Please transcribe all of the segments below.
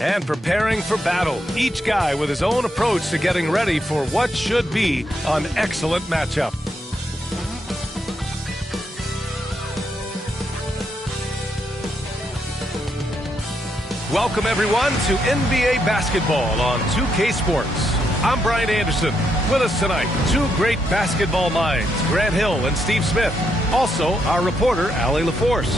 and preparing for battle. Each guy with his own approach to getting ready for what should be an excellent matchup. Welcome, everyone, to NBA basketball on 2K Sports. I'm Brian Anderson. With us tonight, two great basketball minds, Grant Hill and Steve Smith. Also, our reporter, Allie LaForce.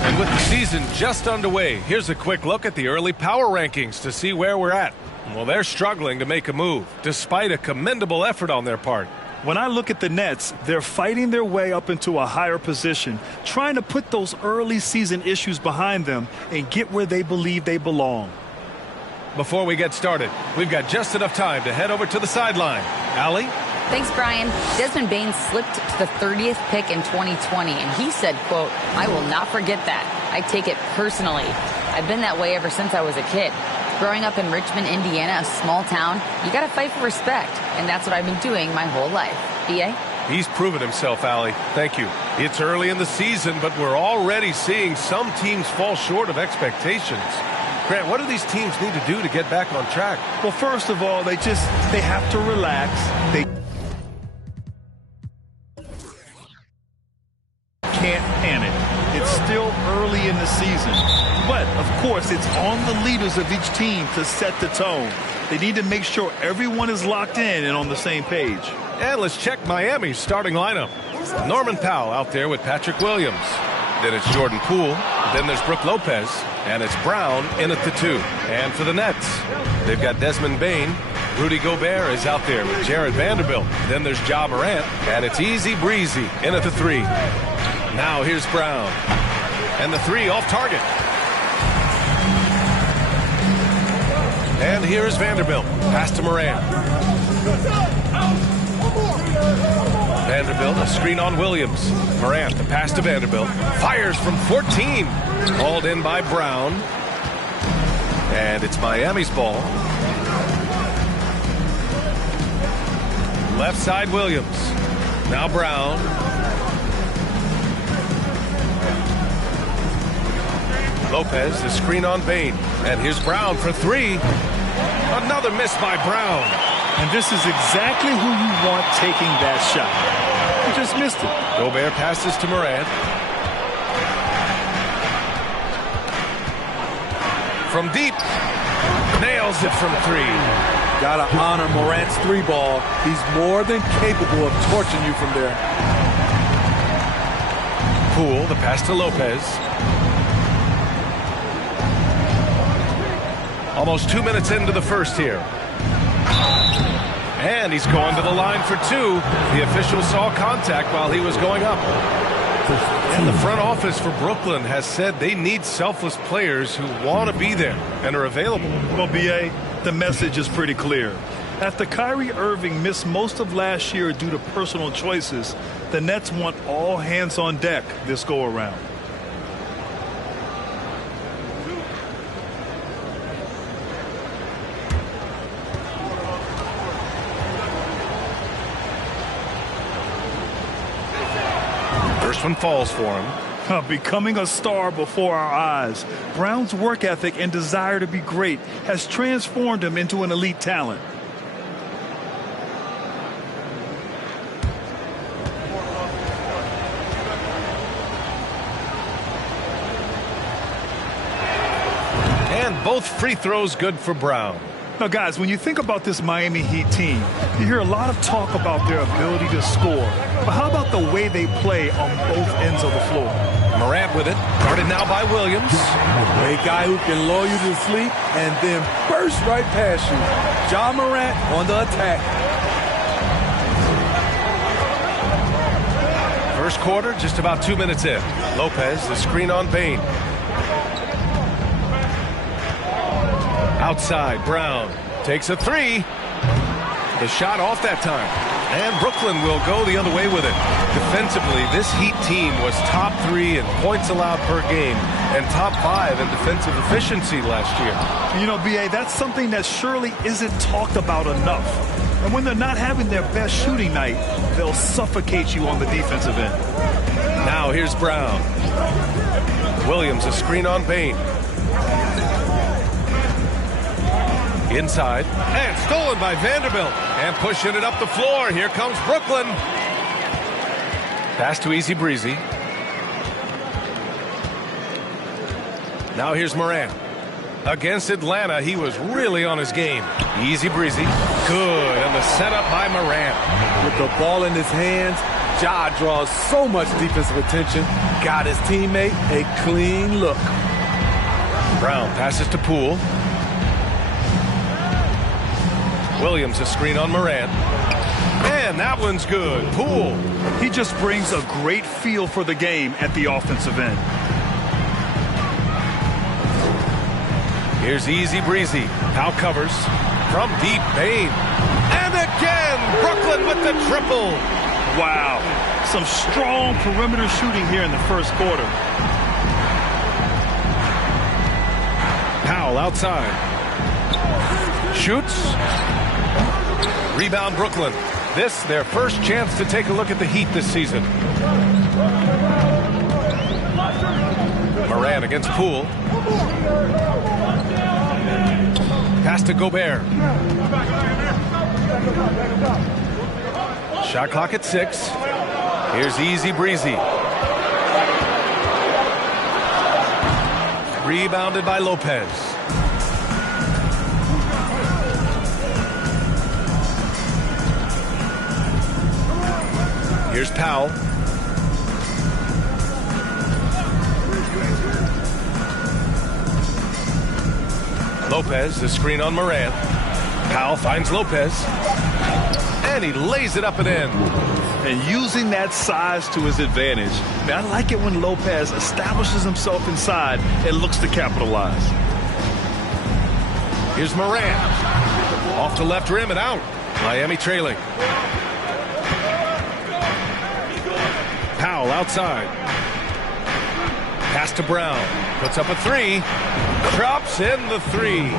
And with the season just underway, here's a quick look at the early power rankings to see where we're at. Well, they're struggling to make a move, despite a commendable effort on their part. When I look at the Nets, they're fighting their way up into a higher position, trying to put those early season issues behind them and get where they believe they belong. Before we get started, we've got just enough time to head over to the sideline. Allie? Thanks, Brian. Desmond Bane slipped to the 30th pick in 2020, and he said, quote, "I will not forget that. I take it personally. I've been that way ever since I was a kid. Growing up in Richmond, Indiana, a small town, you got to fight for respect, and that's what I've been doing my whole life." B.A.? He's proven himself, Allie. Thank you. It's early in the season, but we're already seeing some teams fall short of expectations. Grant, what do these teams need to do to get back on track? Well, first of all, they have to relax. They can't panic. It's still early in the season. But, of course, it's on the leaders of each team to set the tone. They need to make sure everyone is locked in and on the same page. And let's check Miami's starting lineup. Norman Powell out there with Patrick Williams. Then it's Jordan Poole. Then there's Brook Lopez. And it's Brown in at the 2. And for the Nets, they've got Desmond Bane. Rudy Gobert is out there with Jared Vanderbilt. Then there's Ja Morant. And it's Easy Breezy in at the 3. Now here's Brown. And the 3 off target. And here's Vanderbilt. Pass to Morant. Vanderbilt, a screen on Williams. Morant, the pass to Vanderbilt. Fires from 14. Hauled in by Brown. And it's Miami's ball. Left side, Williams. Now Brown. Lopez, the screen on Bane. And here's Brown for 3. Another miss by Brown. And this is exactly who you want taking that shot. He just missed it. Gobert passes to Morant. From deep. Nails it from 3. Gotta honor Morant's 3 ball. He's more than capable of torching you from there. Poole, the pass to Lopez. Almost 2 minutes into the first here. And he's going to the line for 2. The official saw contact while he was going up. And the front office for Brooklyn has said they need selfless players who want to be there and are available. Well, B.A., the message is pretty clear. After Kyrie Irving missed most of last year due to personal choices, the Nets want all hands on deck this go-around. First one falls for him. Becoming a star before our eyes. Brown's work ethic and desire to be great has transformed him into an elite talent. And both free throws good for Brown. Now, guys, when you think about this Miami Heat team, you hear a lot of talk about their ability to score. But how about the way they play on both ends of the floor? Morant with it. Guarded now by Williams. A guy who can lull you to sleep and then burst right past you. Ja Morant on the attack. First quarter, just about 2 minutes in. Lopez, the screen on Bane. Outside, Brown takes a 3. The shot off that time. And Brooklyn will go the other way with it. Defensively, this Heat team was top 3 in points allowed per game and top 5 in defensive efficiency last year. You know, B.A., that's something that surely isn't talked about enough. And when they're not having their best shooting night, they'll suffocate you on the defensive end. Now here's Brown. Williams, a screen on Bane. Inside. And stolen by Vanderbilt. And pushing it up the floor. Here comes Brooklyn. Pass to Easy Breezy. Now here's Morant. Against Atlanta, he was really on his game. Easy Breezy. Good. And the setup by Morant. With the ball in his hands, Ja draws so much defensive attention. Got his teammate a clean look. Brown passes to Poole. Williams a screen on Morant. And that one's good. Poole. He just brings a great feel for the game at the offensive end. Here's Easy Breezy. Powell covers. From deep, Bane. And again, Brooklyn with the triple. Wow. Some strong perimeter shooting here in the first quarter. Powell outside. Shoots. Rebound Brooklyn. This their first chance to take a look at the Heat this season. Morant against Poole. Pass to Gobert. Shot clock at 6. Here's Easy Breezy. Rebounded by Lopez. Here's Powell. Lopez, the screen on Morant. Powell finds Lopez. And he lays it up and in. And using that size to his advantage. Man, I like it when Lopez establishes himself inside and looks to capitalize. Here's Morant. Off the left rim and out. Miami trailing. Powell outside. Pass to Brown. Puts up a 3. Drops in the 3.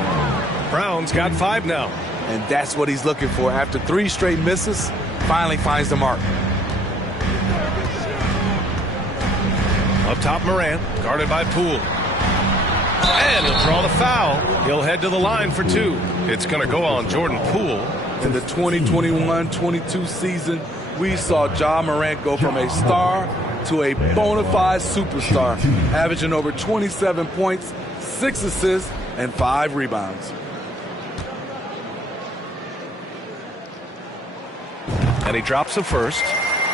Brown's got 5 now. And that's what he's looking for. After 3 straight misses, finally finds the mark. Up top, Morant, guarded by Poole. And he'll draw the foul. He'll head to the line for 2. It's going to go on Jordan Poole. In the 2021-22 season, we saw Ja Morant go from a star to a bona fide superstar, averaging over 27 points, 6 assists, and 5 rebounds. And he drops the first.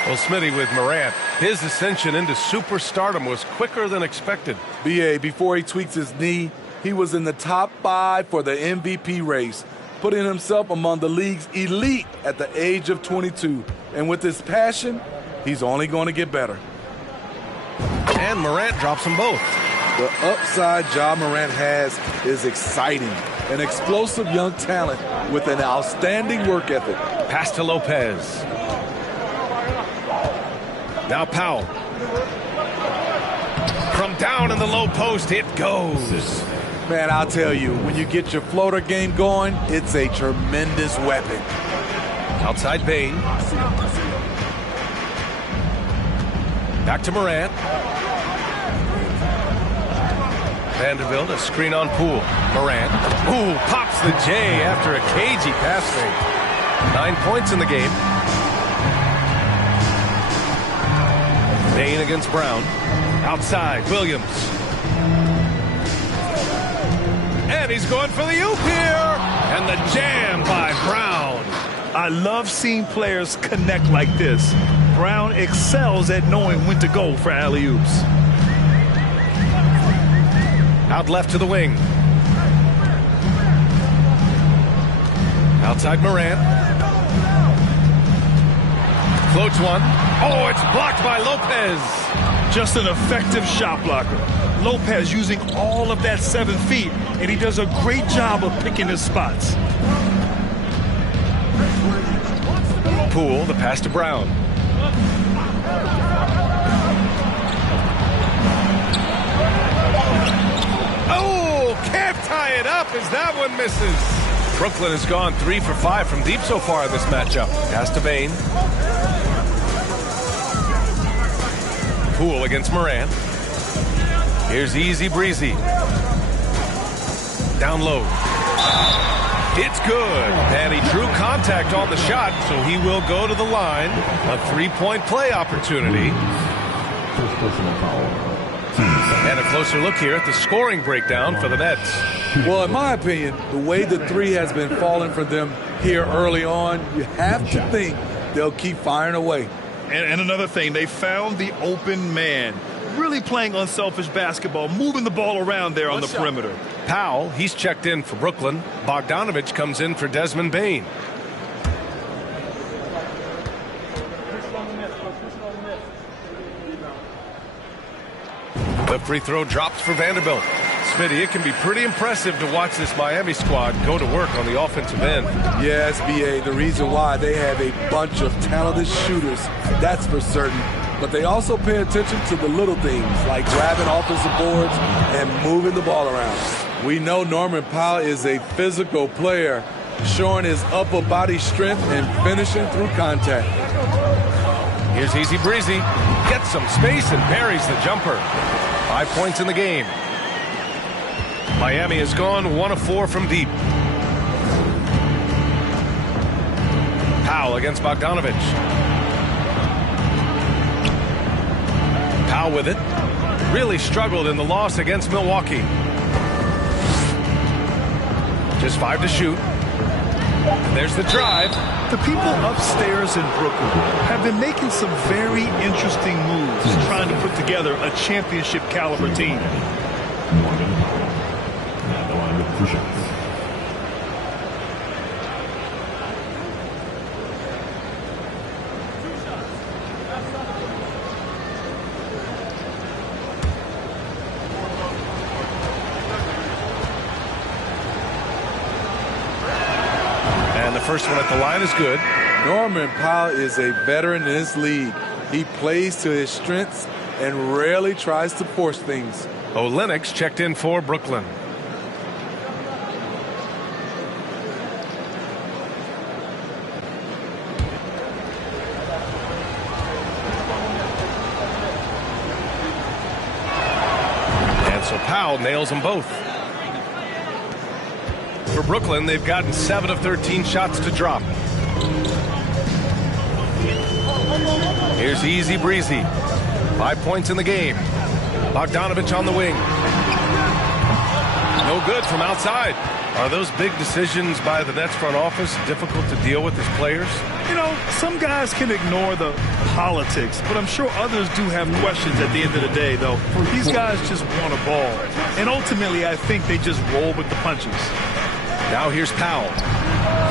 Well, Smitty, with Morant, his ascension into superstardom was quicker than expected. B.A., before he tweaks his knee, he was in the top 5 for the MVP race, putting himself among the league's elite at the age of 22. And with his passion, he's only going to get better. And Morant drops them both. The upside Ja Morant has is exciting. An explosive young talent with an outstanding work ethic. Pass to Lopez. Now Powell. From down in the low post, it goes. Man, I'll tell you, when you get your floater game going, it's a tremendous weapon. Outside Bane. Back to Morant. Vanderbilt, a screen on Poole. Morant. Ooh, pops the J after a cagey pass fake. 9 points in the game. Bane against Brown. Outside, Williams. And he's going for the oop here. And the jam by Brown. I love seeing players connect like this. Brown excels at knowing when to go for alley-oops. Out left to the wing. Outside Morant. Floats one. Oh, it's blocked by Lopez. Just an effective shot blocker. Lopez using all of that 7 feet, and he does a great job of picking his spots. Poole, the pass to Brown. Oh, can't tie it up as that one misses. Brooklyn has gone 3 for 5 from deep so far in this matchup. Pass to Bane. Poole against Morant. Here's Easy Breezy. Down low. It's good. And he drew contact on the shot, so he will go to the line. A three-point play opportunity. First personal foul. And a closer look here at the scoring breakdown for the Nets. Well, in my opinion, the way the three has been falling for them here early on, you have to think they'll keep firing away. And another thing, they found the open man. Really playing unselfish basketball, moving the ball around there on the perimeter. Powell, he's checked in for Brooklyn. Bogdanovich comes in for Desmond Bane. The free throw drops for Vanderbilt. Smitty, it can be pretty impressive to watch this Miami squad go to work on the offensive end. Yes, B.A., the reason why they have a bunch of talented shooters, that's for certain. But they also pay attention to the little things, like grabbing offensive boards and moving the ball around. We know Norman Powell is a physical player, showing his upper body strength and finishing through contact. Here's Easy Breezy. Gets some space and buries the jumper. 5 points in the game. Miami has gone 1 of 4 from deep. Powell against Bogdanovich. Powell with it. Really struggled in the loss against Milwaukee. Just 5 to shoot. And there's the drive. The people upstairs in Brooklyn have been making some very interesting moves, trying to put together a championship caliber team. Morgan. At the line with 2 shots. First one at the line is good. Norman Powell is a veteran in this league. He plays to his strengths and rarely tries to force things. Olynyk checked in for Brooklyn. And so Powell nails them both. For Brooklyn, they've gotten 7 of 13 shots to drop. Here's Easy Breezy. 5 points in the game. Bogdanovich on the wing. No good from outside. Are those big decisions by the Nets front office difficult to deal with as players? You know, some guys can ignore the politics, but I'm sure others do have questions at the end of the day, though. These guys just want a ball. And ultimately, I think they just roll with the punches. Now here's Powell.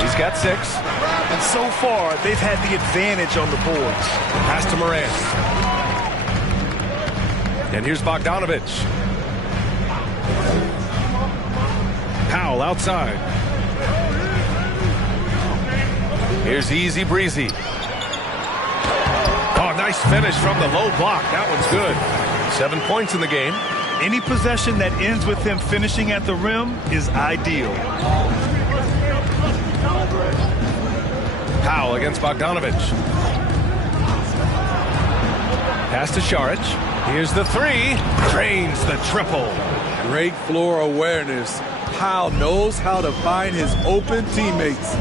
He's got 6. And so far, they've had the advantage on the boards. Pass to Morant. And here's Bogdanovich. Powell outside. Here's Easy Breezy. Oh, nice finish from the low block. That one's good. 7 points in the game. Any possession that ends with him finishing at the rim is ideal. Powell against Bogdanovich. Pass to Šarić. Here's the 3. Drains the triple. Great floor awareness. Powell knows how to find his open teammates.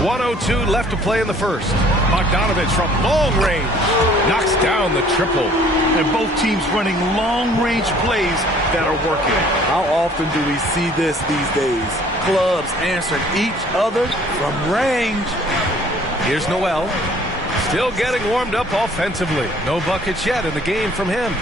1:02 left to play in the first. Bogdanovich from long range knocks down the triple. And both teams running long-range plays that are working. How often do we see this these days? Clubs answering each other from range. Here's Noel. Still getting warmed up offensively. No buckets yet in the game from him.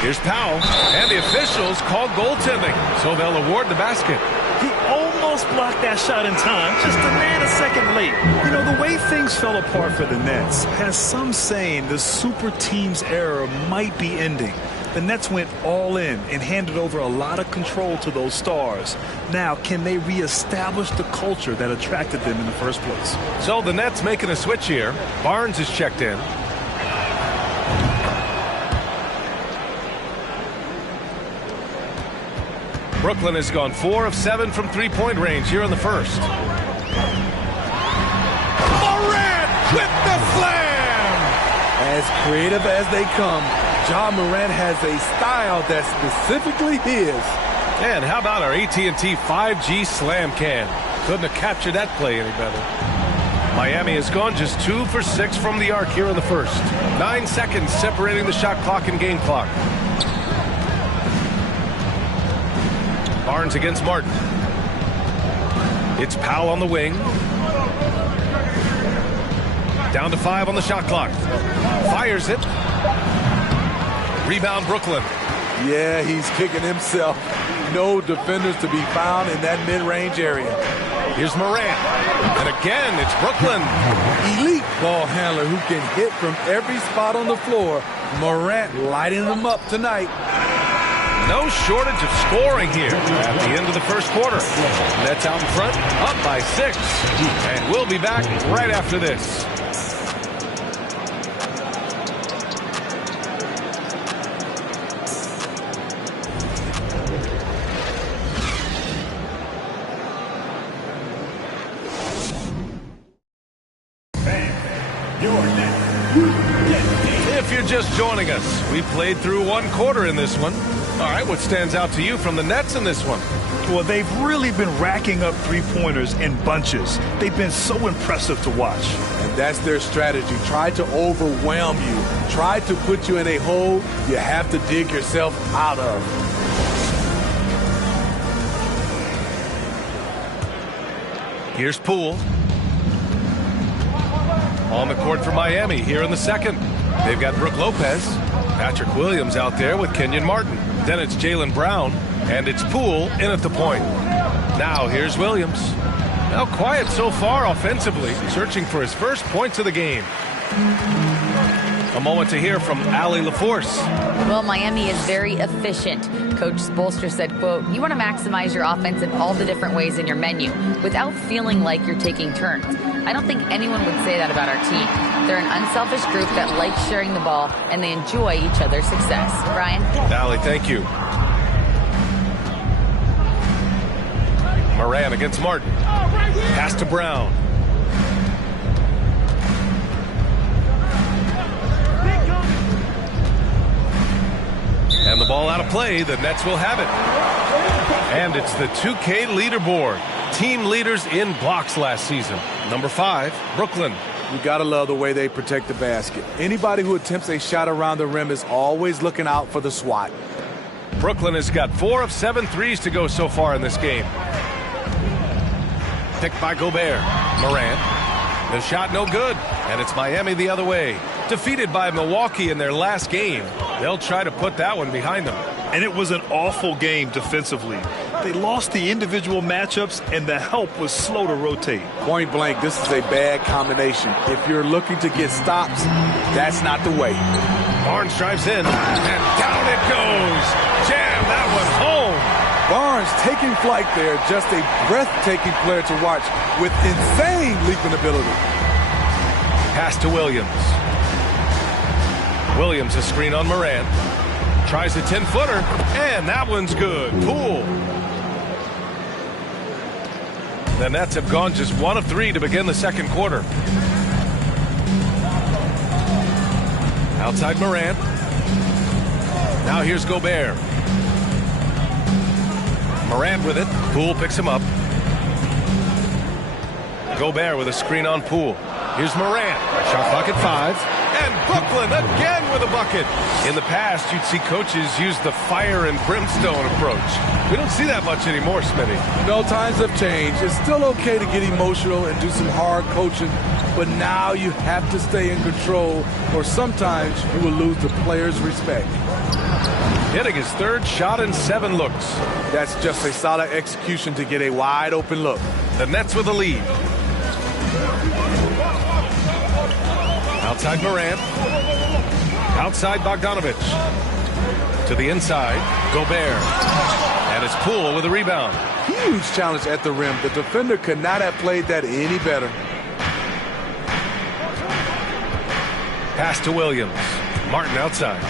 Here's Powell. And the officials call goaltending, so they'll award the basket. He almost blocked that shot in time, just a nanosecond late. You know, the way things fell apart for the Nets has some saying the super team's era might be ending. The Nets went all in and handed over a lot of control to those stars. Now, can they reestablish the culture that attracted them in the first place? So the Nets making a switch here. Barnes is checked in. Brooklyn has gone 4 of 7 from three-point range here in the first. Morant with the slam! As creative as they come, Ja Morant has a style that's specifically his. And how about our AT&T 5G slam can? Couldn't have captured that play any better. Miami has gone just 2 for 6 from the arc here in the first. 9 seconds separating the shot clock and game clock. Barnes against Martin. It's Powell on the wing. Down to 5 on the shot clock. Fires it. Rebound Brooklyn. Yeah, he's kicking himself. No defenders to be found in that mid-range area. Here's Morant. And again, it's Brooklyn. Elite ball handler who can hit from every spot on the floor. Morant lighting them up tonight. No shortage of scoring here at the end of the first quarter. Nets out in front, up by 6. And we'll be back right after this. If you're just joining us, we played through 1 quarter in this one. All right, what stands out to you from the Nets in this one? Well, they've really been racking up three-pointers in bunches. They've been so impressive to watch. And that's their strategy. Try to overwhelm you. Try to put you in a hole you have to dig yourself out of. Here's Poole. On the court for Miami here in the second. They've got Brook Lopez. Patrick Williams out there with Kenyon Martin. Then it's Jaylen Brown. And it's Poole in at the point. Now here's Williams. Now quiet so far offensively. Searching for his first points of the game. A moment to hear from Allie LaForce. Well, Miami is very efficient. Coach Spoelstra said, quote, you want to maximize your offense in all the different ways in your menu without feeling like you're taking turns. I don't think anyone would say that about our team. They're an unselfish group that likes sharing the ball, and they enjoy each other's success. Brian? Allie, thank you. Moran against Martin. Pass to Brown. And the ball out of play. The Nets will have it. And it's the 2K leaderboard. Team leaders in blocks last season. Number 5, Brooklyn. You gotta love the way they protect the basket. Anybody who attempts a shot around the rim is always looking out for the swat. Brooklyn has got 4 of 7 threes to go so far in this game. Picked by Gobert. Morant. The shot no good. And it's Miami the other way. Defeated by Milwaukee in their last game. They'll try to put that one behind them. And it was an awful game defensively. They lost the individual matchups, and the help was slow to rotate. Point blank, this is a bad combination. If you're looking to get stops, that's not the way. Barnes drives in, and down it goes. Jam that one home. Barnes taking flight there, just a breathtaking player to watch with insane leaping ability. Pass to Williams. Williams a screen on Morant. Tries a 10-footer, and that one's good. Poole. The Nets have gone just 1 of 3 to begin the second quarter. Outside Morant. Now here's Gobert. Morant with it. Poole picks him up. Gobert with a screen on Poole. Here's Morant. Shot clock at 5. And Brooklyn again with a bucket. In the past, you'd see coaches use the fire and brimstone approach. We don't see that much anymore, Smitty. No, times have changed. It's still okay to get emotional and do some hard coaching, but now you have to stay in control, or sometimes you will lose the players' respect. Hitting his 3rd shot in 7 looks. That's just a solid execution to get a wide open look. The Nets with a lead. Outside Morant. Outside Bogdanovic. To the inside, Gobert. And it's Poole with a rebound. Huge challenge at the rim. The defender could not have played that any better. Pass to Williams. Martin outside.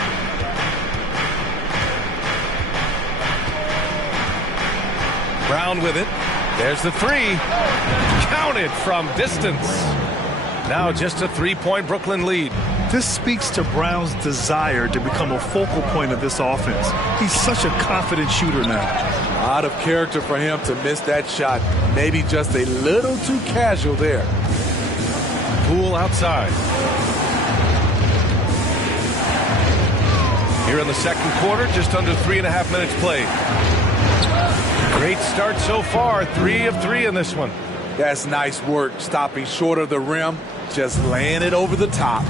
Brown with it. There's the 3. Counted from distance. Now just a 3-point Brooklyn lead. This speaks to Brown's desire to become a focal point of this offense. He's such a confident shooter now. Out of character for him to miss that shot. Maybe just a little too casual there. Poole outside. Here in the second quarter, just under 3.5 minutes played. Great start so far, 3 of 3 in this one. That's nice work, stopping short of the rim, just laying it over the top.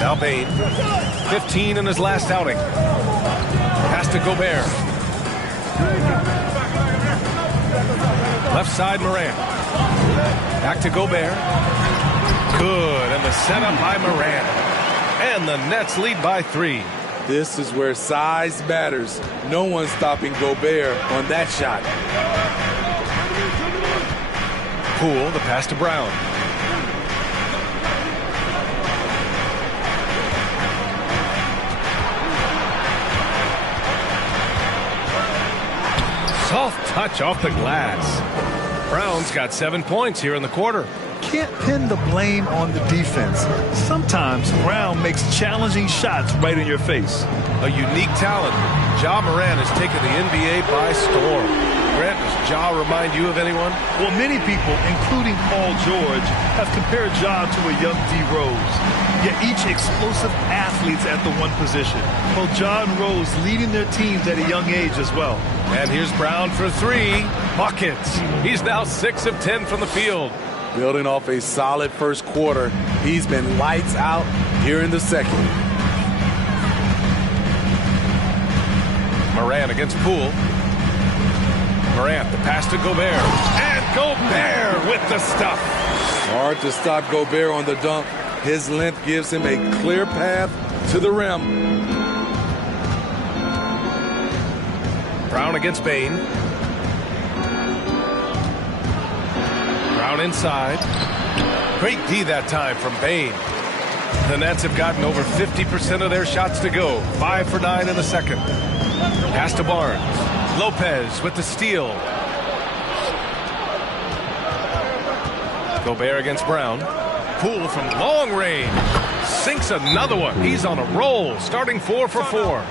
Now Bane, 15 in his last outing. Pass to Gobert. Left side, Morant. Back to Gobert. Good, and the setup by Morant. And the Nets lead by 3. This is where size matters. No one's stopping Gobert on that shot. Poole, the pass to Brown. Soft touch off the glass. Brown's got 7 points here in the quarter. Can't pin the blame on the defense. Sometimes Brown makes challenging shots right in your face. A unique talent. Ja Morant has taken the NBA by storm. Grant, does Ja remind you of anyone? Well, many people, including Paul George, have compared Ja to a young D. Rose. Yet each explosive athletes at the one position. Well, Ja and Rose leading their teams at a young age as well. And here's Brown for 3. Buckets. He's now 6 of 10 from the field. Building off a solid first quarter, he's been lights out here in the second. Morant against Poole. Morant, the pass to Gobert. And Gobert with the stuff. Hard to stop Gobert on the dunk. His length gives him a clear path to the rim. Brown against Bane. Brown inside. Great D that time from Bane. The Nets have gotten over 50% of their shots to go. 5 for 9 in the second. Pass to Barnes. Lopez with the steal. Gobert against Brown. Poole from long range. Sinks another one. He's on a roll, starting 4 for 4.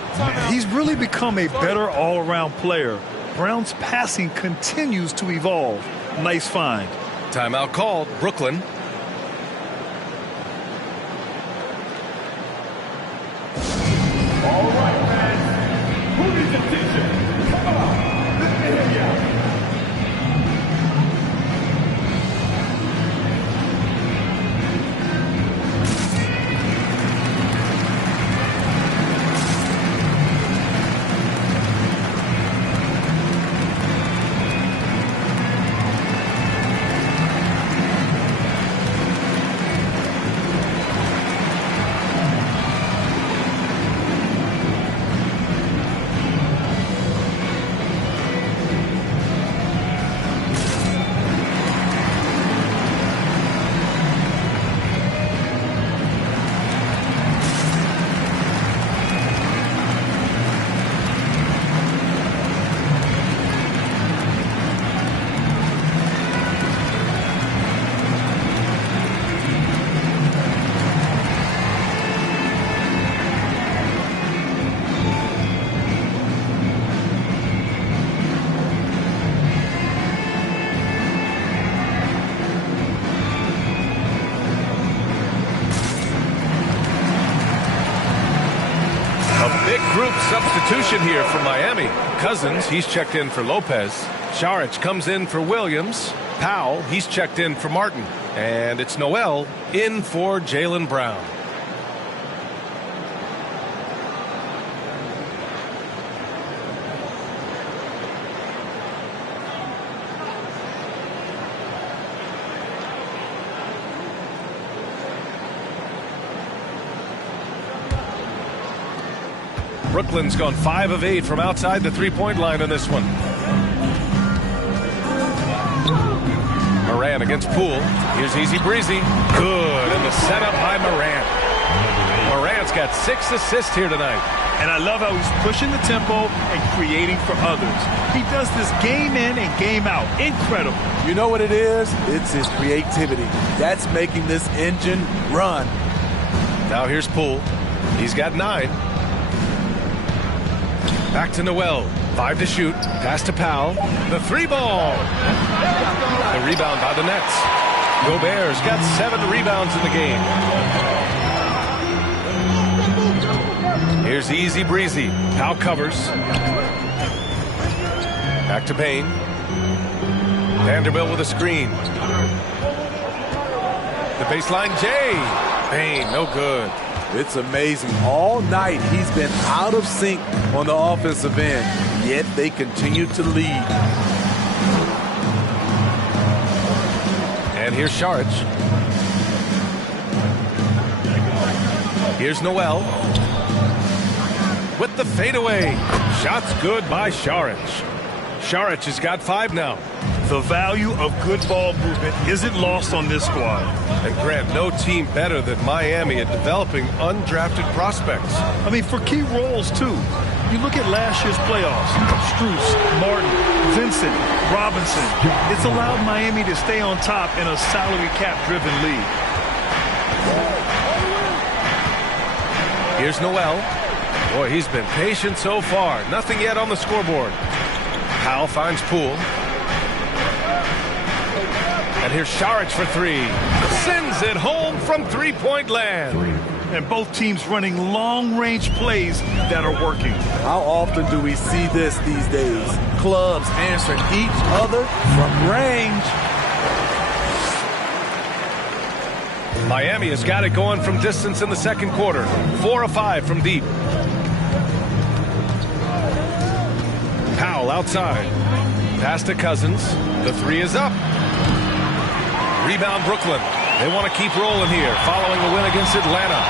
He's really become a better all-around player. Brown's passing continues to evolve. Nice find. Timeout called. Brooklyn. All right, man. Who needs attention? Come on. Let me hear ya. Substitution here for Miami. Cousins, he's checked in for Lopez. Saric comes in for Williams. Powell, he's checked in for Martin. And it's Noel in for Jaylen Brown. Brooklyn's gone 5 of 8 from outside the three-point line in this one. Morant against Poole. Here's easy breezy. Good, and the setup by Morant. Morant's got 6 assists here tonight. And I love how he's pushing the tempo and creating for others. He does this game in and game out. Incredible. You know what it is? It's his creativity. That's making this engine run. Now here's Poole. He's got 9. Back to Noel. 5 to shoot. Pass to Powell. The 3-ball. The rebound by the Nets. Gobert's got 7 rebounds in the game. Here's Easy Breezy. Powell covers. Back to Payne. Vanderbilt with a screen. The baseline J. Payne, no good. It's amazing. All night he's been out of sync on the offensive end, yet they continue to lead. And here's Saric. Here's Noel. With the fadeaway. Shot's good by Saric. Saric has got 5 now. The value of good ball movement isn't lost on this squad. And Grant, no team better than Miami at developing undrafted prospects. I mean, for key roles, too. You look at last year's playoffs. Strus, Martin, Vincent, Robinson. It's allowed Miami to stay on top in a salary cap-driven league. Here's Noel. Boy, he's been patient so far. Nothing yet on the scoreboard. Powell finds Poole. And here's Saric for 3. Sends it home from three-point land. And both teams running long-range plays that are working. How often do we see this these days? Clubs answering each other from range. Miami has got it going from distance in the second quarter. 4 of 5 from deep. Powell outside. Pass to Cousins. The 3 is up. Rebound Brooklyn. They want to keep rolling here following the win against Atlanta.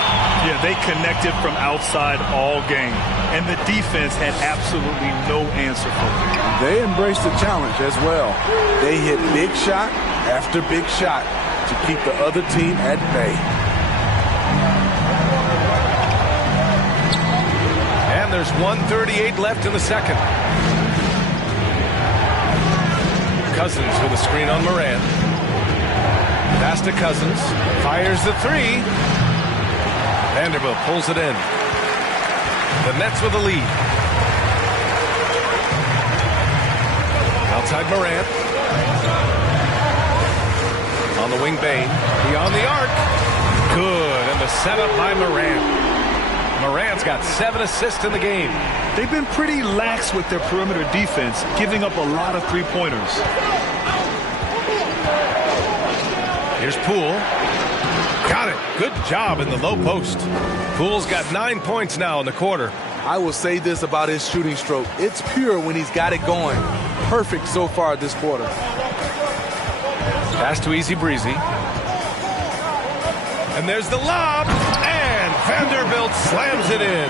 Yeah, they connected from outside all game. And the defense had absolutely no answer for it. They embraced the challenge as well. They hit big shot after big shot to keep the other team at bay. And there's 1:38 left in the second. Cousins with a screen on Morant. Pass to Cousins. Fires the 3. Vanderbilt pulls it in. The Nets with the lead. Outside Morant. On the wing, Bane. Beyond the arc. Good. And the setup by Morant. Morant's got 7 assists in the game. They've been pretty lax with their perimeter defense, giving up a lot of three-pointers. Here's Poole. Got it. Good job in the low post. Poole's got 9 points now in the quarter. I will say this about his shooting stroke. It's pure when he's got it going. Perfect so far this quarter. Pass to Easy Breezy. And there's the lob. And Vanderbilt slams it in.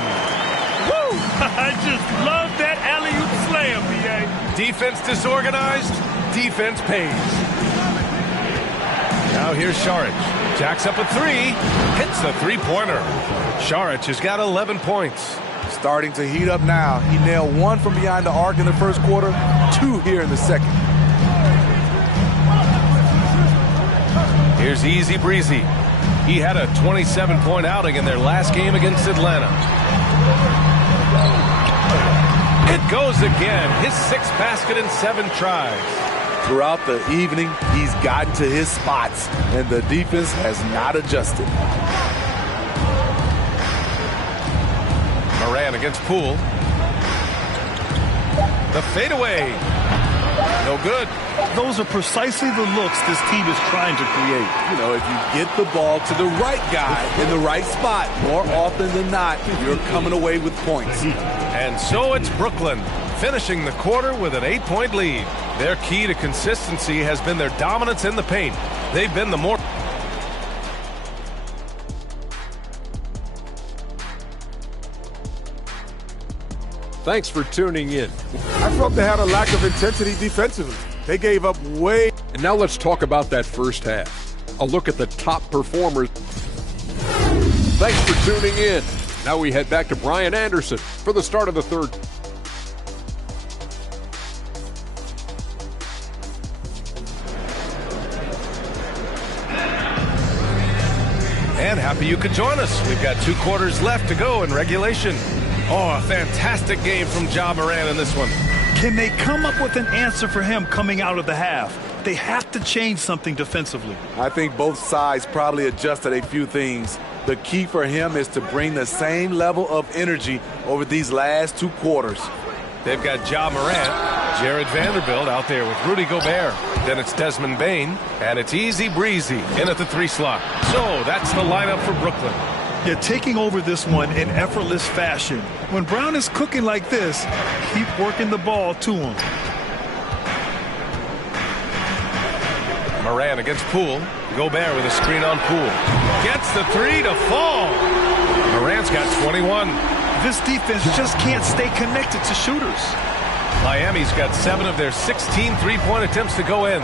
Woo! I just love that alley-oop slam, B.A. Defense disorganized. Defense pays. Now here's Saric. Jacks up a 3. Hits the three-pointer. Saric has got 11 points. Starting to heat up now. He nailed 1 from behind the arc in the first quarter, 2 here in the second. Here's Easy Breezy. He had a 27-point outing in their last game against Atlanta. It goes again. His 6th basket in 7 tries. Throughout the evening, he's gotten to his spots, and the defense has not adjusted. Morant against Poole. The fadeaway. No good. Those are precisely the looks this team is trying to create. You know, if you get the ball to the right guy in the right spot, more often than not, you're coming away with points. And so it's Brooklyn finishing the quarter with an 8-point lead. Their key to consistency has been their dominance in the paint. They've been the more... Thanks for tuning in. I felt they had a lack of intensity defensively. They gave up way. And now let's talk about that first half. A look at the top performers. Thanks for tuning in. Now we head back to Brian Anderson for the start of the third. And happy you could join us. We've got 2 quarters left to go in regulation. Oh, a fantastic game from Ja Morant in this one. Can they come up with an answer for him coming out of the half? They have to change something defensively. I think both sides probably adjusted a few things. The key for him is to bring the same level of energy over these last 2 quarters. They've got Ja Morant, Jared Vanderbilt out there with Rudy Gobert. Then it's Desmond Bane, and it's Easy Breezy in at the 3 slot. So that's the lineup for Brooklyn. Yeah, taking over this one in effortless fashion. When Brown is cooking like this, keep working the ball to him. Morant against Poole. Gobert with a screen on Poole. Gets the 3 to fall. Morant's got 21. This defense just can't stay connected to shooters. Miami's got 7 of their 16 3-point attempts to go in.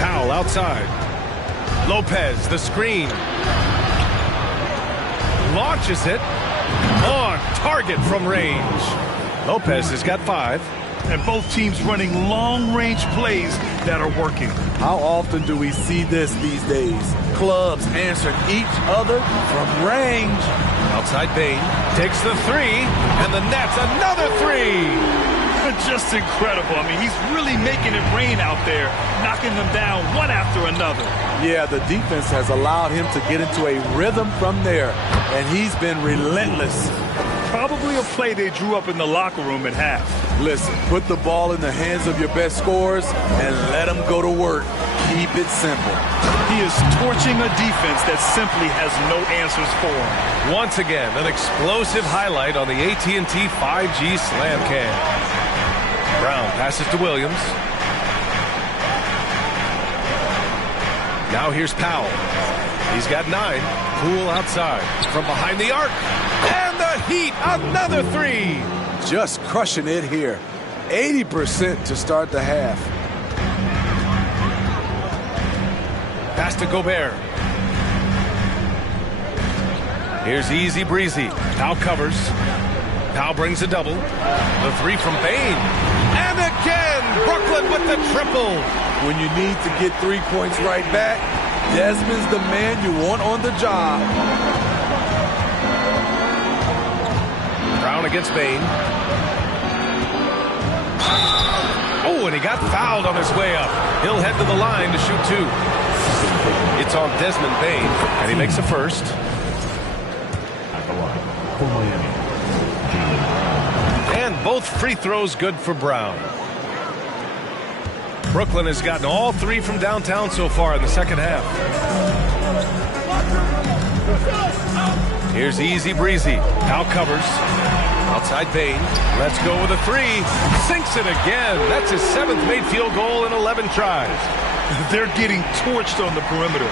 Powell outside. Lopez, the screen. Launches it. On target from range. Lopez has got 5. And both teams running long-range plays that are working. How often do we see this these days? Clubs answering each other from range. Outside Bane takes the 3, and the Nets another 3. Just incredible. I mean, he's really making it rain out there, knocking them down one after another. Yeah, the defense has allowed him to get into a rhythm from there, and he's been relentless. Probably a play they drew up in the locker room at half. Listen, put the ball in the hands of your best scorers and let them go to work. Keep it simple. He is torching a defense that simply has no answers for him. Once again, an explosive highlight on the AT&T 5G Slam Cam. Brown passes to Williams. Now here's Powell. He's got 9. Poole outside from behind the arc. And the Heat, another 3. Just crushing it here. 80% to start the half. Pass to Gobert. Here's Easy Breezy. Powell covers. Powell brings a double. The 3 from Bane. And again, Brooklyn with the triple. When you need to get 3 points right back, Desmond's the man you want on the job. Brown against Bane. Oh, and he got fouled on his way up. He'll head to the line to shoot 2. It's on Desmond Bane, and he makes the first. At the line for Miami, Jaylen Brown. And both free throws good for Brown. Brooklyn has gotten all 3 from downtown so far in the second half. Here's Easy Breezy. Now covers. Outside Bane. Let's go with a 3. Sinks it again. That's his 7th made field goal in 11 tries. They're getting torched on the perimeter.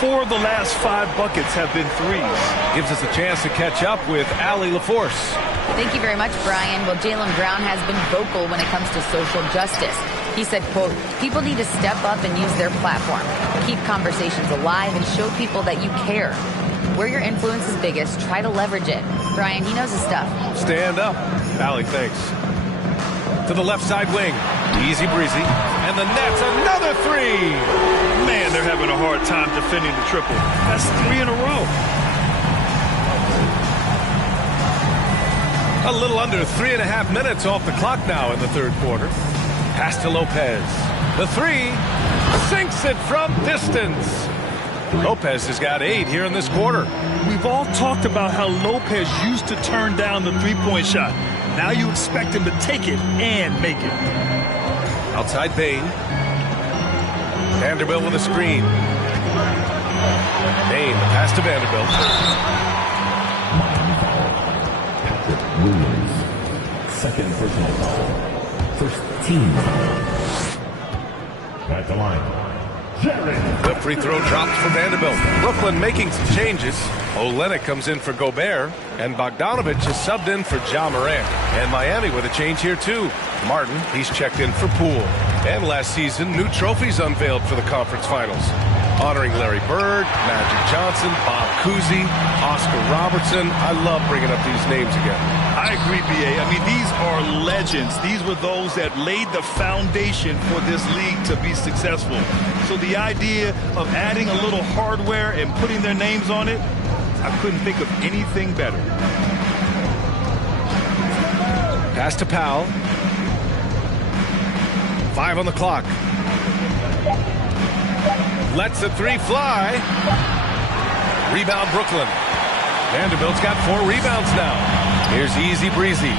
4 of the last 5 buckets have been 3s. Gives us a chance to catch up with Allie LaForce. Thank you very much, Brian. Well, Jaylen Brown has been vocal when it comes to social justice. He said, quote, people need to step up and use their platform. Keep conversations alive and show people that you care. Where your influence is biggest, try to leverage it. Brian, he knows his stuff. Stand up. Allie, thanks. To the left side wing. Easy Breezy. And the Nets, another 3. Man, they're having a hard time defending the triple. That's 3 in a row. A little under 3.5 minutes off the clock now in the third quarter. Pass to Lopez. The 3 sinks it from distance. Lopez has got 8 here in this quarter. We've all talked about how Lopez used to turn down the three-point shot. Now you expect him to take it and make it. Outside Bane. Vanderbilt with a screen. Bane, the pass to Vanderbilt. Patrick Williams, second personal foul. First team foul. At the line, Jared. The free throw dropped for Vanderbilt. Brooklyn making some changes. Olynyk comes in for Gobert, and Bogdanovic is subbed in for Ja Morant. And Miami with a change here too. Martin, he's checked in for Poole. And last season, new trophies unveiled for the conference finals. honoring Larry Bird, Magic Johnson, Bob Cousy, Oscar Robertson. I love bringing up these names again. I agree, B.A. I mean, these are legends. These were those that laid the foundation for this league to be successful. So the idea of adding a little hardware and putting their names on it, I couldn't think of anything better. Pass to Powell. 5 on the clock. Lets the three fly. Rebound Brooklyn. Vanderbilt's got 4 rebounds now. Here's Easy Breezy.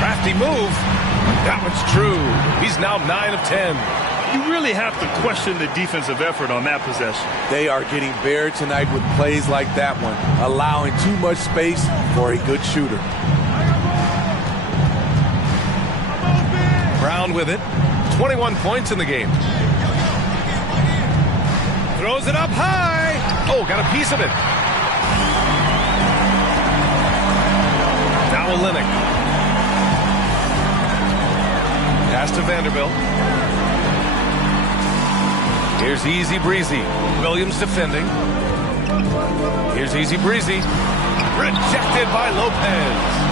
Crafty move. That one's true. He's now 9 of 10. You really have to question the defensive effort on that possession. They are getting buried tonight with plays like that one, allowing too much space for a good shooter. Brown with it. 21 points in the game. Throws it up high. Oh, got a piece of it. Now Olynyk. Pass to Vanderbilt. Here's Easy Breezy. Williams defending. Here's Easy Breezy. Rejected by Lopez.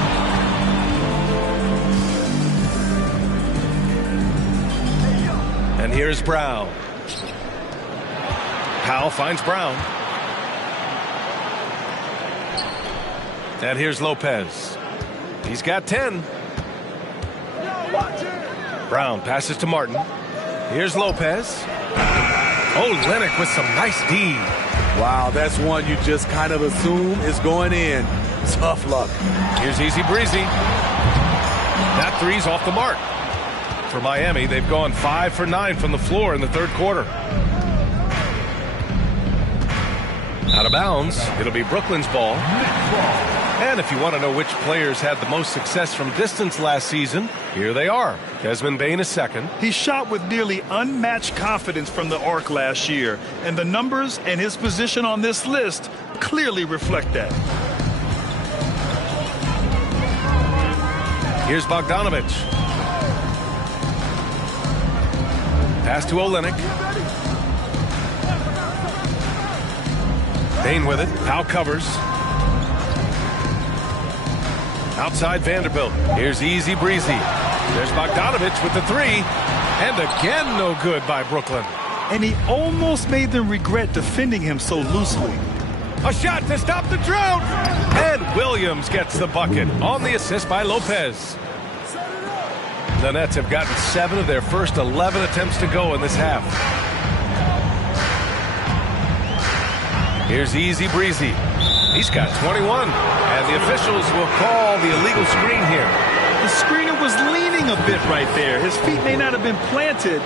And here's Brown. Powell finds Brown. And here's Lopez. He's got 10. Brown passes to Martin. Here's Lopez. Olynyk with some nice D. Wow, that's one you just kind of assume is going in. Tough luck. Here's Easy Breezy. That three's off the mark. For Miami, they've gone 5 for 9 from the floor in the third quarter. Out of bounds. It'll be Brooklyn's ball. And if you want to know which players had the most success from distance last season, here they are. Desmond Bane is second. He shot with nearly unmatched confidence from the arc last year, and the numbers and his position on this list clearly reflect that. Here's Bogdanovich. Pass to Olynyk. Bane with it. Powell covers. Outside Vanderbilt. Here's Easy Breezy. There's Bogdanovich with the three. And again, no good by Brooklyn. And he almost made them regret defending him so loosely. A shot to stop the drought. And Williams gets the bucket on the assist by Lopez. The Nets have gotten 7 of their first 11 attempts to go in this half. Here's Easy Breezy. He's got 21. And the officials will call the illegal screen here. The screener was leaning a bit right there. His feet may not have been planted.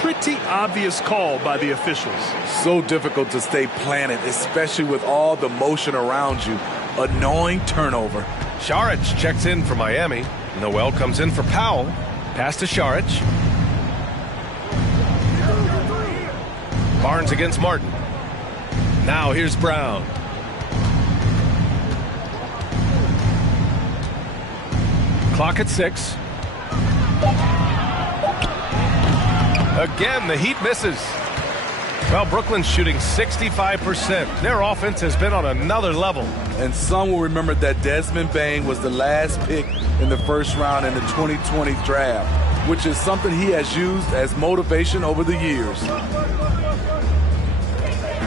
Pretty obvious call by the officials. So difficult to stay planted, especially with all the motion around you. Annoying turnover. Saric checks in for Miami. Noel comes in for Powell. Pass to Saric. Barnes against Martin. Now here's Brown. Clock at 6. Again, the Heat misses. Well, Brooklyn's shooting 65%. Their offense has been on another level. And some will remember that Desmond Bane was the last pick in the first round in the 2020 draft, which is something he has used as motivation over the years.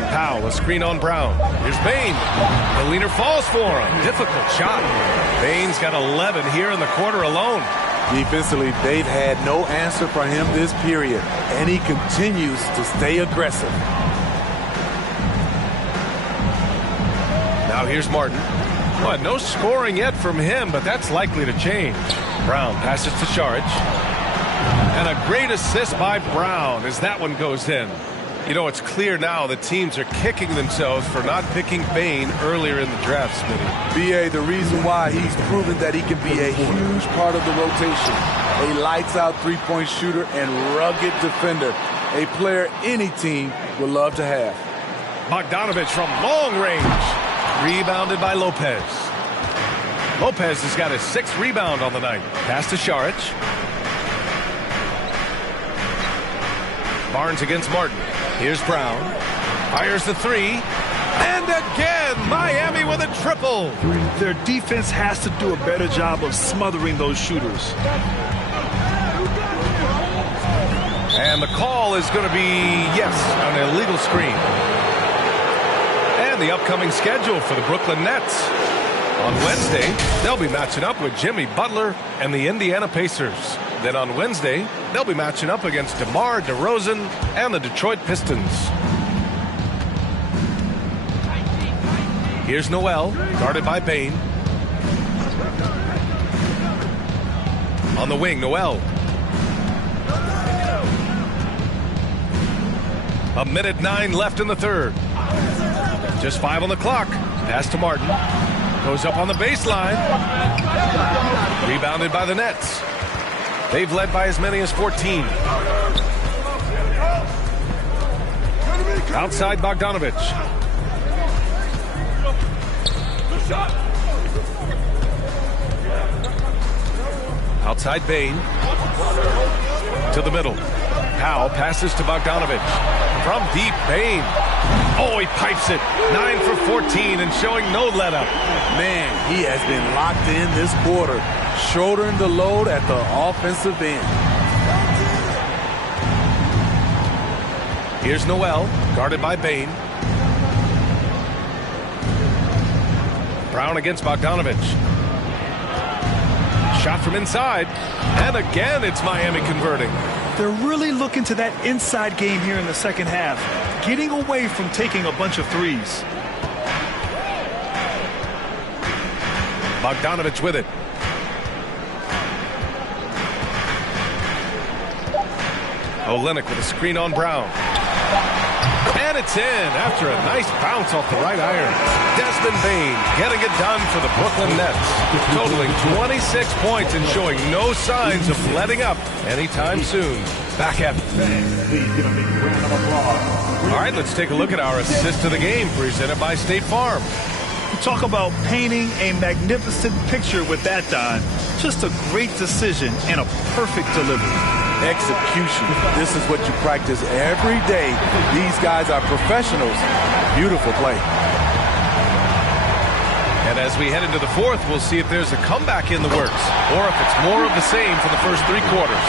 Powell, a screen on Brown. Here's Bane. The leader falls for him. Difficult shot. Bane's got 11 here in the quarter alone. Defensively, they've had no answer for him this period, and he continues to stay aggressive. Now here's Martin. Well, no scoring yet from him, but that's likely to change. Brown passes to Saric. And a great assist by Brown as that one goes in. You know, it's clear now that teams are kicking themselves for not picking Bane earlier in the draft, Smitty. B.A., the reason why he's proven that he can be a huge part of the rotation. A lights-out three-point shooter and rugged defender. A player any team would love to have. Bogdanovich from long range. Rebounded by Lopez. Lopez has got his 6th rebound on the night. Pass to Saric. Barnes against Martin. Here's Brown. Fires the three. And again, Miami with a triple. Their defense has to do a better job of smothering those shooters. And the call is going to be, yes, an illegal screen. And the upcoming schedule for the Brooklyn Nets. On Wednesday, they'll be matching up with Jimmy Butler and the Indiana Pacers. Then on Wednesday, they'll be matching up against DeMar DeRozan and the Detroit Pistons. Here's Noel, guarded by Bane. On the wing, Noel. A minute 9 left in the third. Just 5 on the clock. Pass to Martin. Goes up on the baseline. Rebounded by the Nets. They've led by as many as 14. Outside Bogdanovich. Outside Bane. To the middle. Powell passes to Bogdanovich. From deep, Bane. Oh, he pipes it. 9 for 14 and showing no let-up. Man, he has been locked in this quarter, shouldering the load at the offensive end. Here's Noel, guarded by Bane. Brown against Bogdanovich. Shot from inside. And again, it's Miami converting. They're really looking to that inside game here in the second half, getting away from taking a bunch of threes. Bogdanovich with it. Olynyk with a screen on Brown. And it's in after a nice bounce off the right iron. Desmond Bane getting it done for the Brooklyn Nets, totaling 26 points and showing no signs of letting up anytime soon. Back at it. All right, let's take a look at our assist of the game presented by State Farm. Talk about painting a magnificent picture with that, Don. Just a great decision and a perfect delivery. Execution. This is what you practice every day. These guys are professionals. Beautiful play. And as we head into the fourth, we'll see if there's a comeback in the works or if it's more of the same for the first 3 quarters.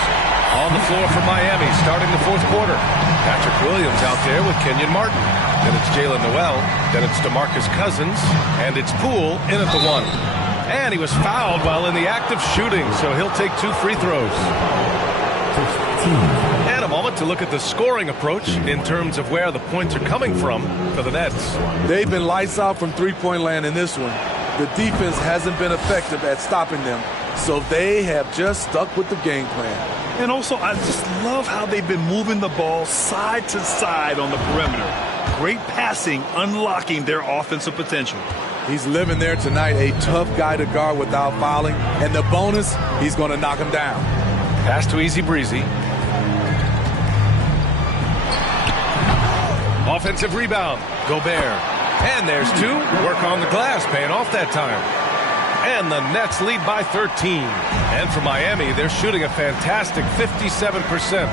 On the floor for Miami starting the fourth quarter. Patrick Williams out there with Kenyon Martin. Then it's Jalen Noel. Then it's DeMarcus Cousins. And it's Poole in at the 1. And he was fouled while in the act of shooting, so he'll take 2 free throws. And a moment to look at the scoring approach in terms of where the points are coming from for the Nets. They've been lights out from three-point land in this one. The defense hasn't been effective at stopping them, so they have just stuck with the game plan. And also, I just love how they've been moving the ball side to side on the perimeter. Great passing, unlocking their offensive potential. He's living there tonight, a tough guy to guard without fouling. And the bonus, he's going to knock him down. Pass to Easy Breezy. Offensive rebound, Gobert. And there's 2. Work on the glass, paying off that time. And the Nets lead by 13. And for Miami, they're shooting a fantastic 57%.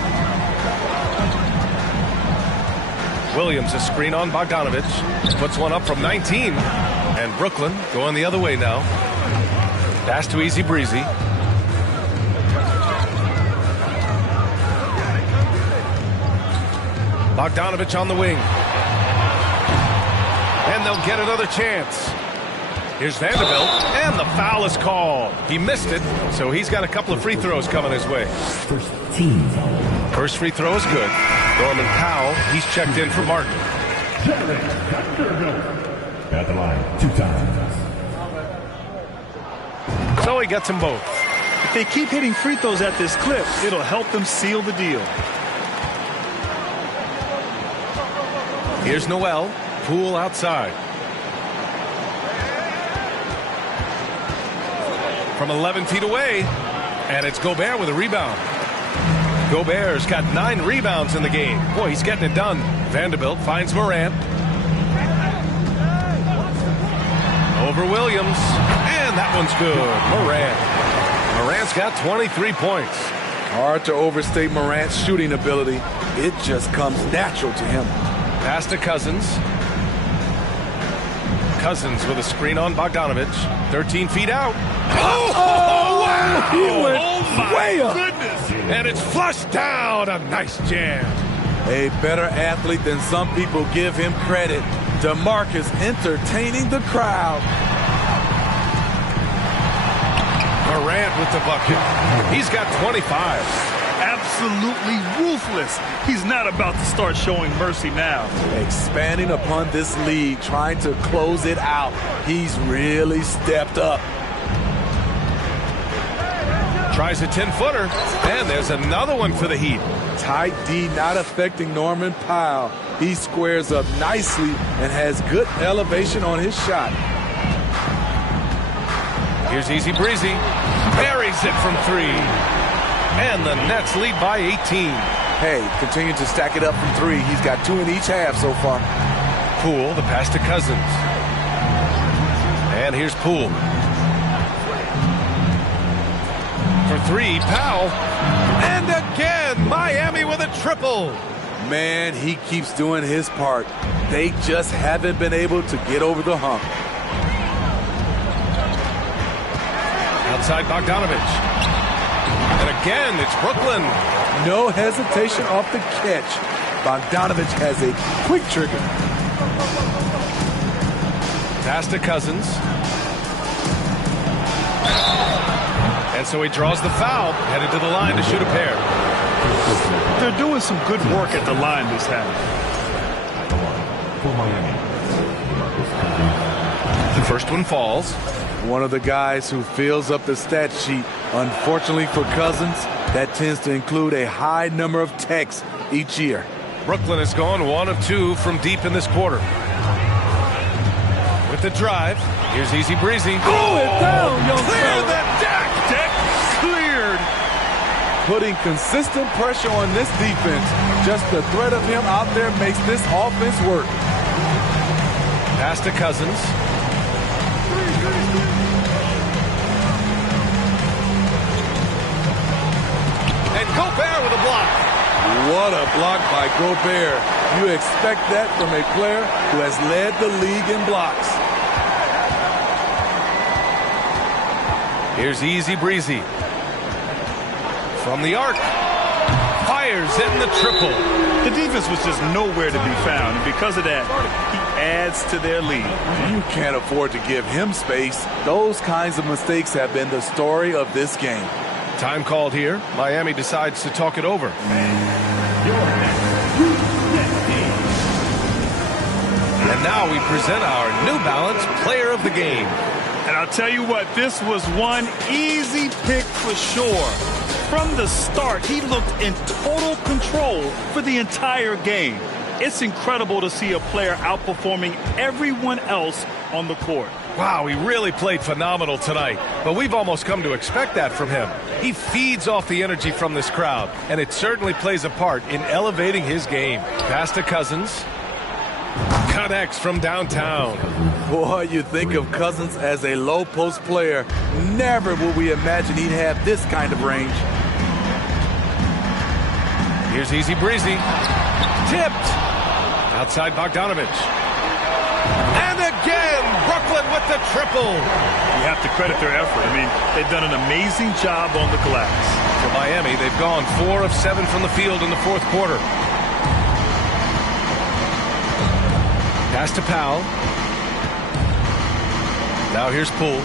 Williams, a screen on Bogdanovich. Puts one up from 19. And Brooklyn going the other way now. Pass to Easy Breezy. Bogdanovich on the wing. And they'll get another chance. Here's Vanderbilt, and the foul is called. He missed it, so he's got a couple of free throws coming his way. First free throw is good. Norman Powell, he's checked in for Martin. At the line, 2 times. So he gets them both. If they keep hitting free throws at this clip, it'll help them seal the deal. Here's Noel, Poole outside. From 11 feet away, and it's Gobert with a rebound. Gobert's got 9 rebounds in the game. Boy, he's getting it done. Vanderbilt finds Morant. Over Williams, and that one's good. Morant's got 23 points. Hard to overstate Morant's shooting ability. It just comes natural to him. Pass to Cousins. Cousins with a screen on Bogdanovich. 13 feet out. Oh, wow! He went way up. Goodness. And it's flushed down. A nice jam. A better athlete than some people give him credit. DeMarcus entertaining the crowd. Morant with the bucket. He's got 25. Absolutely ruthless. He's not about to start showing mercy now. Expanding upon this lead, trying to close it out. He's really stepped up. Tries a 10-footer, and there's another one for the Heat. Tight D not affecting Norman Powell. He squares up nicely and has good elevation on his shot. Here's Easy Breezy. Buries it from 3. And the Nets lead by 18. Hey, continue to stack it up from 3. He's got 2 in each half so far. Poole, the pass to Cousins. And here's Poole. For 3, Powell. And again, Miami with a triple. Man, he keeps doing his part. They just haven't been able to get over the hump. Outside Bogdanovich. And again, it's Brooklyn. No hesitation off the catch. Bogdanovich has a quick trigger. Pass to Cousins. And so he draws the foul, headed to the line to shoot a pair. They're doing some good work at the line this half. The first one falls. One of the guys who fills up the stat sheet. Unfortunately for Cousins, that tends to include a high number of techs each year. Brooklyn has gone 1 of 2 from deep in this quarter. With the drive, here's Easy Breezy. Pull it down, young Clear fella. the deck! Deck cleared. Putting consistent pressure on this defense. Just the threat of him out there makes this offense work. Pass to Cousins. And Gobert with a block. What a block by Gobert. You expect that from a player who has led the league in blocks. Here's Easy Breezy. From the arc. Fires in the triple. The defense was just nowhere to be found, and because of that, he adds to their lead. You can't afford to give him space. Those kinds of mistakes have been the story of this game. Time called here. Miami decides to talk it over. And now we present our New Balance Player of the Game. And I'll tell you what, this was one easy pick for sure. From the start, he looked in total control for the entire game. It's incredible to see a player outperforming everyone else on the court. Wow, he really played phenomenal tonight, but we've almost come to expect that from him. He feeds off the energy from this crowd, and it certainly plays a part in elevating his game. Pass to Cousins. Connects from downtown. Boy, you think of Cousins as a low post player. Never would we imagine he'd have this kind of range. Here's Easy Breezy. Tipped. Outside Bogdanovich. And again, Brooklyn with the triple. You have to credit their effort. I mean, they've done an amazing job on the glass. For Miami, they've gone 4 of 7 from the field in the fourth quarter. Pass to Powell. Now here's Poole.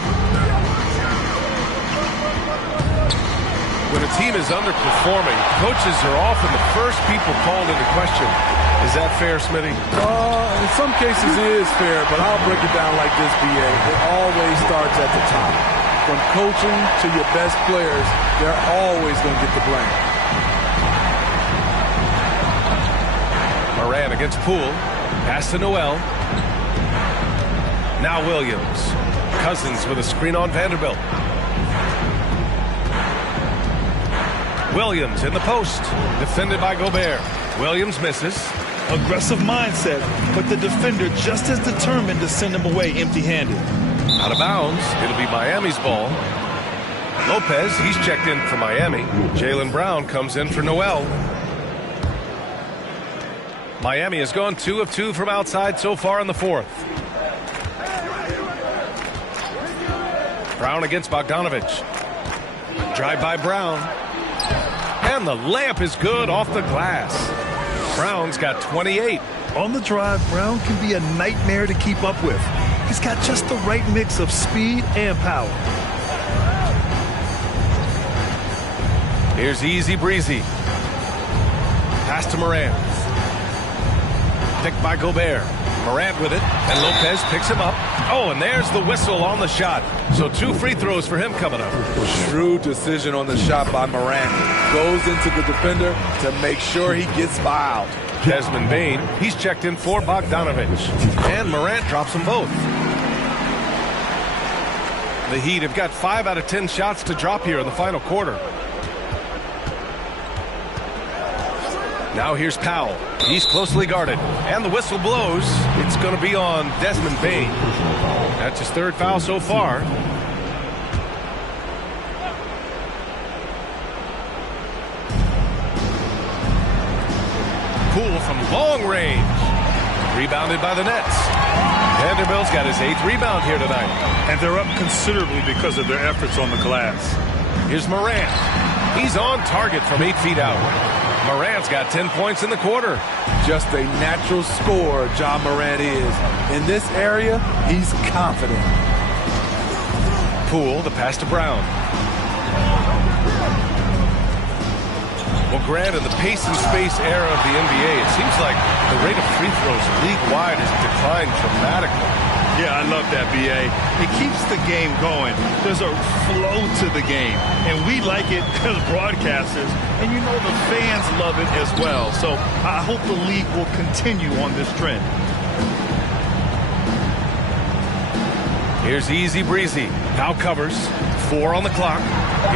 When a team is underperforming, coaches are often the first people called into question. Is that fair, Smitty? In some cases it is fair, but I'll break it down like this, BA. It always starts at the top. From coaching to your best players, they're always going to get the blame. Moran against Poole. Pass to Noel. Now Williams. Cousins with a screen on Vanderbilt. Williams in the post. Defended by Gobert. Williams misses. Aggressive mindset, but the defender just as determined to send him away empty-handed. Out of bounds. It'll be Miami's ball. Lopez, he's checked in for Miami. Jaylen Brown comes in for Noel. Miami has gone 2 of 2 from outside so far in the fourth. Brown against Bogdanovich. Drive by Brown. And the layup is good off the glass. Brown's got 28. On the drive, Brown can be a nightmare to keep up with. He's got just the right mix of speed and power. Here's Easy Breezy. Pass to Morant. Picked by Gobert. Morant with it, and Lopez picks him up. Oh, and there's the whistle on the shot. So 2 free throws for him coming up. Shrewd decision on the shot by Morant. Goes into the defender to make sure he gets fouled. Desmond Bane, he's checked in for Bogdanovich. And Morant drops them both. The Heat have got 5 out of 10 shots to drop here in the final quarter. Now here's Powell. He's closely guarded. And the whistle blows. It's going to be on Desmond Bane. That's his 3rd foul so far. Poole from long range. Rebounded by the Nets. Vanderbilt's got his 8th rebound here tonight. And they're up considerably because of their efforts on the glass. Here's Morant. He's on target from 8 feet out. Morant's got 10 points in the quarter. Just a natural scorer, Ja Morant is. In this area, he's confident. Poole, the pass to Brown. Well, Grant, in the pace and space era of the NBA, it seems like the rate of free throws league-wide has declined dramatically. Yeah, I love that, B.A. It keeps the game going. There's a flow to the game, and we like it as broadcasters, and you know the fans love it as well. So I hope the league will continue on this trend. Here's Easy Breezy. Now covers. 4 on the clock.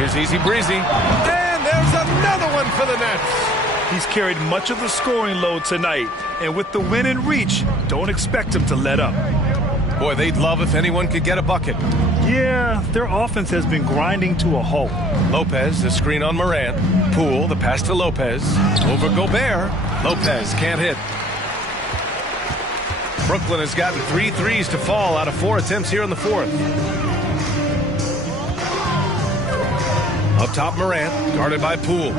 Here's Easy Breezy. And there's another one for the Nets. He's carried much of the scoring load tonight, and with the win in reach, don't expect him to let up. Boy, they'd love if anyone could get a bucket. Yeah, their offense has been grinding to a halt. Lopez, the screen on Morant. Poole, the pass to Lopez. Over Gobert. Lopez can't hit. Brooklyn has gotten 3 threes to fall out of 4 attempts here in the fourth. Up top, Morant, guarded by Poole.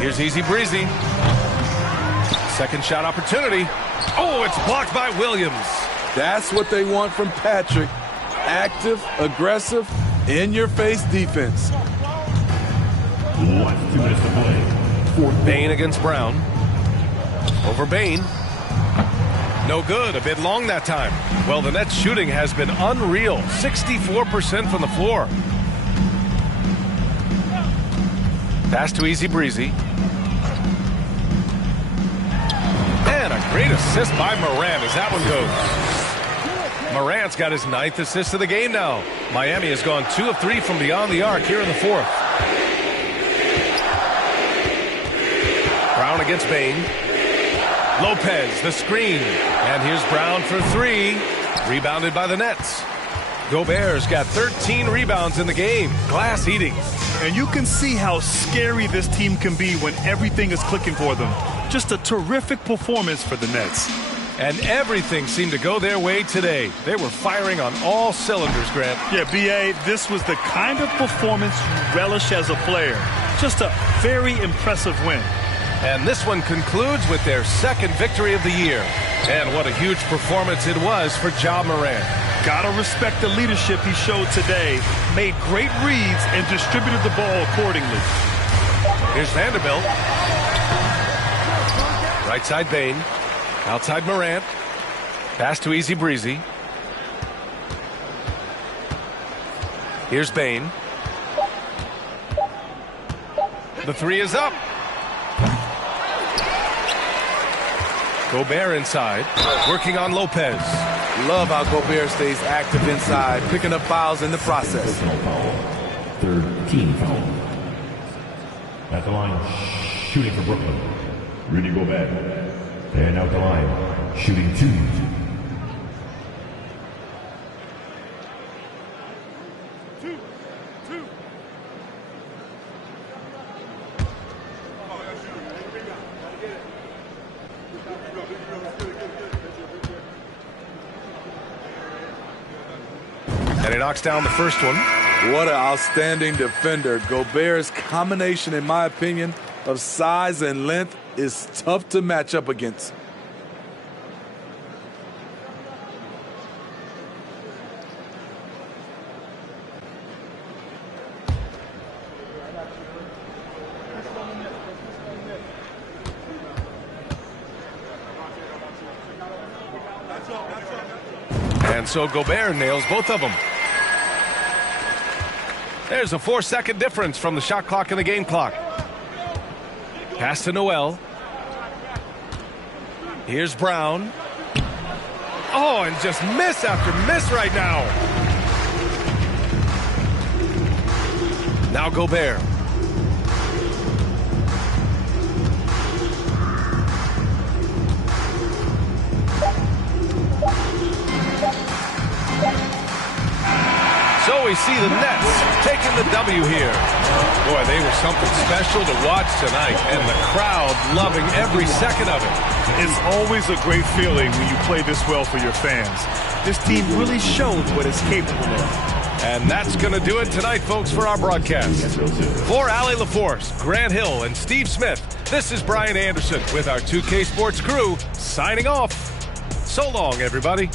Here's Easy Breezy. Second shot opportunity. Oh, it's blocked by Williams. That's what they want from Patrick. Active, aggressive, in-your-face defense. Last 2 minutes to play. Bane against Brown. Over Bane. No good. A bit long that time. Well, the Nets shooting has been unreal. 64% from the floor. Pass to Easy Breezy. And a great assist by Morant as that one goes. Morant's got his 9th assist of the game now. Miami has gone 2 of 3 from beyond the arc here in the fourth. Brown against Bane. Lopez, the screen. And here's Brown for 3. Rebounded by the Nets. Gobert's got 13 rebounds in the game. Glass eating. And you can see how scary this team can be when everything is clicking for them. Just a terrific performance for the Nets. And everything seemed to go their way today. They were firing on all cylinders, Grant. Yeah, B.A., this was the kind of performance you relish as a player. Just a very impressive win. And this one concludes with their 2nd victory of the year. And what a huge performance it was for Ja Morant. Gotta respect the leadership he showed today. Made great reads and distributed the ball accordingly. Here's Vanderbilt. Right side Bane. Outside Morant. Pass to Easy Breezy. Here's Bane. The 3 is up. Gobert inside. Working on Lopez. Love how Gobert stays active inside, picking up fouls in the process. Personal foul. 3rd team foul. At the line, shooting for Brooklyn, Rudy Gobert. And out the line, shooting 2. he knocks down the first one. What an outstanding defender. Gobert's combination, in my opinion, of size and length is tough to match up against. And so Gobert nails both of them. There's a 4-second difference from the shot clock and the game clock. Pass to Noel. Here's Brown. Oh, and just miss after miss right now. Now Gobert. So we see the Nets taking the W here. Boy, they were something special to watch tonight, and the crowd loving every second of it. It's always a great feeling when you play this well for your fans. This team really showed what it's capable of. And that's going to do it tonight, folks, for our broadcast. For Allie LaForce, Grant Hill, and Steve Smith, this is Brian Anderson with our 2K Sports crew signing off. So long, everybody.